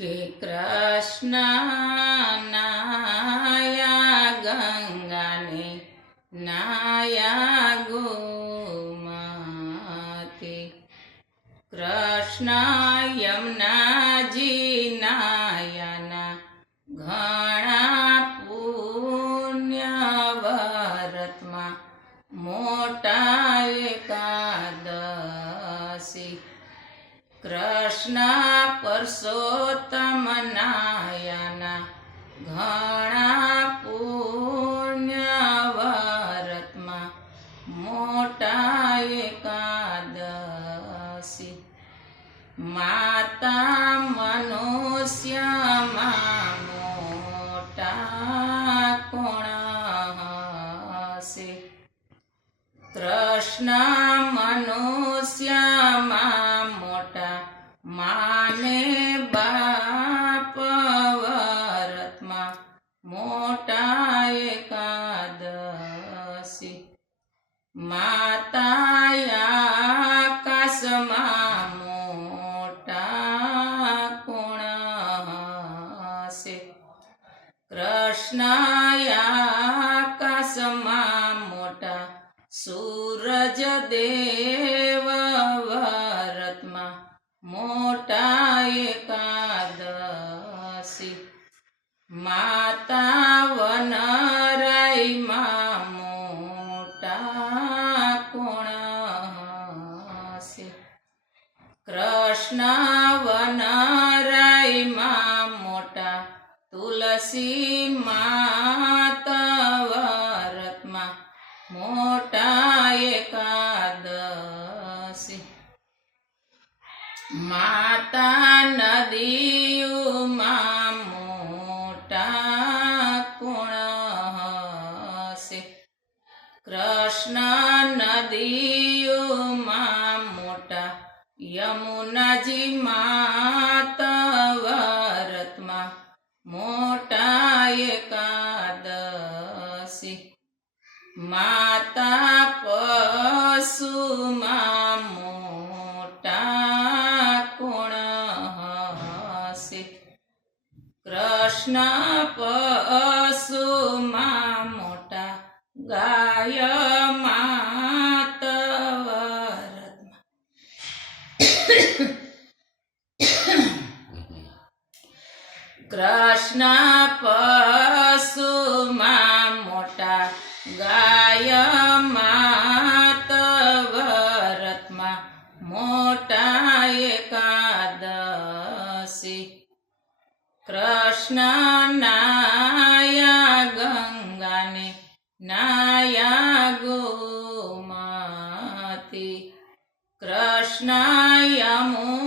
કે કૃષ્ણ નાયા ગંગાને નાયા ગોમતી, કૃષ્ણ યમુનાજી નાયાના ઘણા પુણ્ય વ્રતમાં મોટા એકાદશી, કૃષ્ણ પરસોત્તમ નાયાના ઘણા પુણ્ય વ્રતમાં મોટા એકાદશી, માતા મનુષ્યમાં મોટા કોણ હશે, કૃષ્ણ મનુષ્યમાં મોટા માને બાપ વ્રતમાં મોટા એકાદશી, માતા આકાશમાં મોટા કોણ હશે, કૃષ્ણ આકાશમાં મોટા સૂરજ દેવ વ્રતમાં મોટા એકાદશી, માતા વનરાઈમાં મોટા કોણ હશે, કૃષ્ણ વનરાઈમાં મોટા તુલસી માતા વ્રતમાં મોટા એકાદશી, માતા નદીઓમાં મોટા કોણ હશે, કૃષ્ણ નદીઓમાં મોટા યમુનાજી માતા વ્રતમાં મોટા એકાદશી, માતા પશુમાં મોટા કોણ હશે, કૃષ્ણ પશુમાં મોટા ગાય માતા વ્રતમાં કૃષ્ણ પશુમાં મોટા ગાય માતા વ્રતમાં મોટા એકાદશી, કૃષ્ણ નાયા ગંગાને નાયા ગોમતી, કૃષ્ણ યમુના